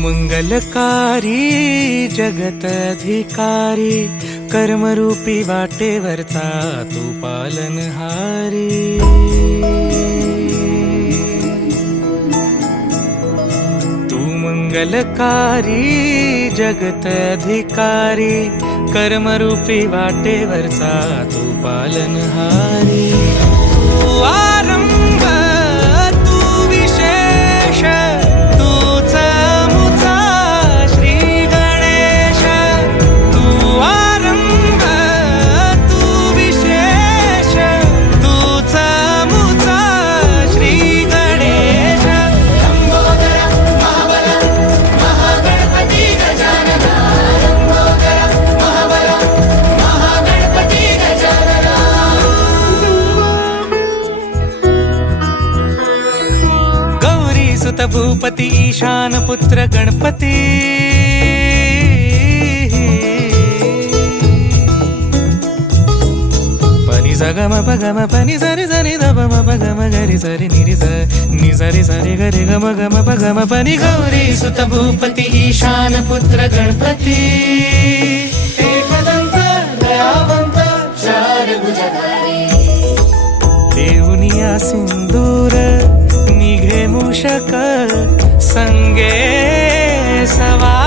मंगलकारी जगत अधिकारी कर्मरूपी वाटेवरचा तू पालनहारी। तू मंगलकारी जगत अधिकारी कर्मरूपी वाटेवरचा तू पालनहारी। तू आरंभ तू विशेष तूच मुचा श्री गणेश। तू आरंभ तू विशेष तूच मुचा श्री गणेश। लंबोदर महाबल महागणपती गजानना। लंबोदर महाबल महागणपती गजानना। गौरी सुत भूपती ईशान पुत्र गणपती। पनी सगम पगम पनी सरि सरि दम पगम गरि सरि निरि स नि सरि सरि गरि गम गम पगम पनी। गौरी सुत भूपती ईशान पुत्र गणपती। एकदंत दयावंत चार भुजधारी। देऊनिया सिंदूर निघे मूषक संगे सवा।